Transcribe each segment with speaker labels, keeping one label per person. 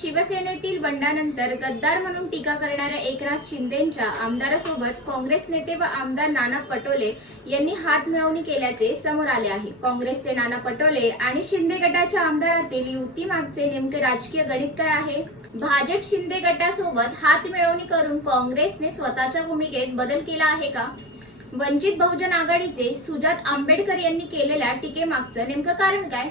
Speaker 1: शिवसेनेतील बंडानंतर गद्दार म्हणून टीका करणाऱ्या एकनाथ शिंदेच्या आमदारासोबत काँग्रेस नेते व आमदार नाना पटोले यांनी हात मिळवणी केल्याचे समोर आले आहे. काँग्रेसचे नाना पटोले आणि शिंदे गटाच्या आमदारातील युती मागचे नेमके राजकीय गणित काय आहे? भाजप शिंदे गटासोबत हात मिळवणी करून काँग्रेसने स्वतःच्या भूमिकेत बदल केला आहे का? वंचित बहुजन आघाडीचे सुजात आंबेडकर यांनी केलेल्या टीकेमागचं नेमकं कारण काय?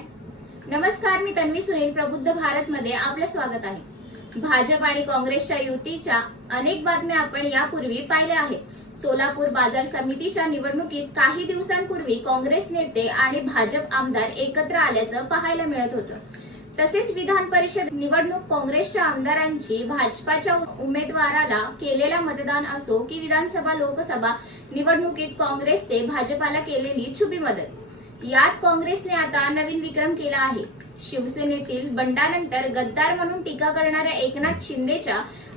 Speaker 1: नमस्कार मी तन्वी सुनील प्रबुद्ध भारत मध्ये आपलं स्वागत आहे. भाजप आणि काँग्रेसच्या युतीच्या अनेक बातम्या आपण यापूर्वी पाहिल्या आहेत. सोलापूर बाजार समितीच्या निवडणुकीत काही दिवसांपूर्वी काँग्रेस नेते आणि भाजप आमदार एकत्र आल्याचं पाहायला मिळत होतं. तसेच विधान परिषद निवडणूक काँग्रेसच्या आमदारांची भाजपाच्या उमेदवाराला केलेला मतदान असो की विधानसभा लोकसभा निवडणुकीत काँग्रेसचे भाजपाला केलेली छुपी मदत. यात काँग्रेसने आता नवीन विक्रम केला आहे. शिवसेनेतील बंडानंतर गद्दार म्हणून टीका करणाऱ्या एकनाथ शिंदेच्या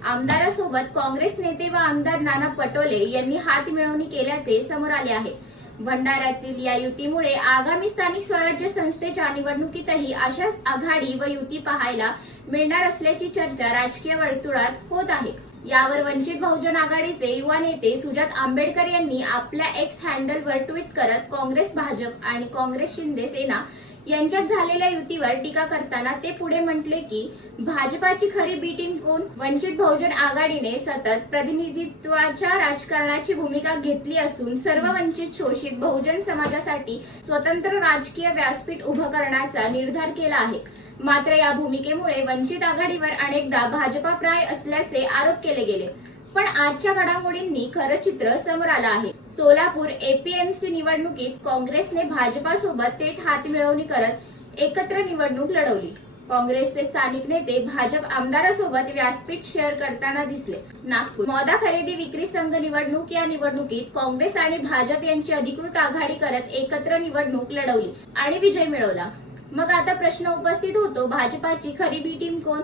Speaker 1: आमदारासोबत काँग्रेस नेते व आमदार नाना पटोले यांनी हात मिळवणी केल्याचे समोर आले आहे. भंडाऱ्यातील या युतीमुळे आगामी स्थानिक स्वराज्य संस्थेच्या निवडणुकीतही अशाच आघाडी व युती पाहायला मिळणार असल्याची चर्चा राजकीय वर्तुळात होत आहे. यावर वंचित बहुजन आघाडीचे युवा नेते सुजात आंबेडकर यांनी आपल्या एक्स हँडलवर ट्विट करत काँग्रेस भाजप आणि काँग्रेस शिंदे सेना यांच्यात झालेल्या युतीवर टीका करताना ते पुढे म्हटले की भाजपाची खरी बी टीम कोण? वंचित बहुजन आघाडीने सतत प्रतिनिधित्वाच्या राजकारणाची भूमिका घेतली असून सर्व वंचित शोषित बहुजन समाजासाठी स्वतंत्र राजकीय व्यासपीठ उभं करण्याचा निर्धार केला आहे. मात्र या भूमिकेमुळे वंचित आघाडीवर अनेकदा भाजपा प्राय असल्याचे आरोप केले गेले. पण आजच्या घडामोडींनी खरं चित्र समोर आलं आहे. सोलापूर एपीएमसी निवडणुकीत काँग्रेसने भाजपासोबत थेट हात मिळवणी करत एकत्र निवडणूक लढवली. काँग्रेसचे स्थानिक नेते भाजप आमदारासोबत व्यासपीठ शेअर करताना दिसले. नागपूर मौदा खरेदी विक्री संघ निवडणूक या निवडणुकीत काँग्रेस आणि भाजप यांची अधिकृत आघाडी करत एकत्र निवडणूक लढवली आणि विजय मिळवला. मग आता प्रश्न उपस्थित होतो भाजपाची खरी बी टीम कोण?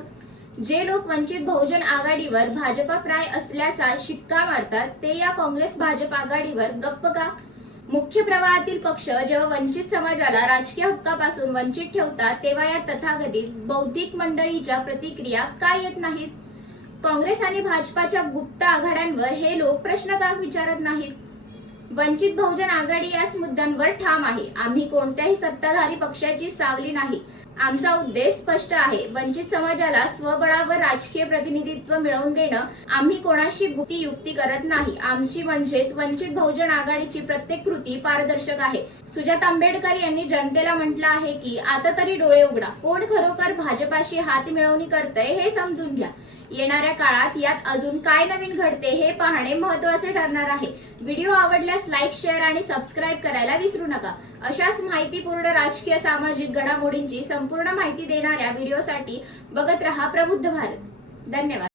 Speaker 1: जे लोक वंचित बहुजन आघाडीवर भाजपा प्राय असल्याचा शिक्का मारतात ते या काँग्रेस भाजप आघाडीवर गप्प का? मुख्य प्रवाहातील पक्ष जेव्हा वंचित समाजाला राजकीय हक्कापासून वंचित ठेवतात तेव्हा या तथाकथित बौद्धिक मंडळीच्या प्रतिक्रिया का येत नाहीत? काँग्रेस आणि भाजपाच्या गुप्त आघाड्यांवर हे लोक प्रश्न का विचारत नाहीत? वंचित बहुजन आघाडी याच मुद्द्यांवर ठाम आहे. आम्ही कोणत्याही सत्ताधारी पक्षाची सावली नाही. आमचा उद्देश स्पष्ट आहे. वंचित समाजाला स्वबळावर राजकीय प्रतिनिधित्व मिळवून देणं. आम्ही कोणाशी गुप्ती युक्ती करत नाही. आमची म्हणजेच वंचित बहुजन आघाडीची प्रत्येक कृती पारदर्शक आहे. सुजात आंबेडकर यांनी जनतेला म्हटलं आहे की आता तरी डोळे उघडा. कोण खरोखर भाजपाशी हात मिळवणी करतय हे समजून घ्या. येणाऱ्या काळात यात अजून काय नवीन घडते हे पाहणे महत्त्वाचे ठरणार आहे. व्हिडिओ आवडल्यास लाईक शेअर आणि सबस्क्राईब करायला विसरू नका. अशाच माहितीपूर्ण राजकीय सामाजिक घडामोडींची संपूर्ण माहिती देणाऱ्या व्हिडिओसाठी बघत रहा प्रबुद्ध भारत. धन्यवाद.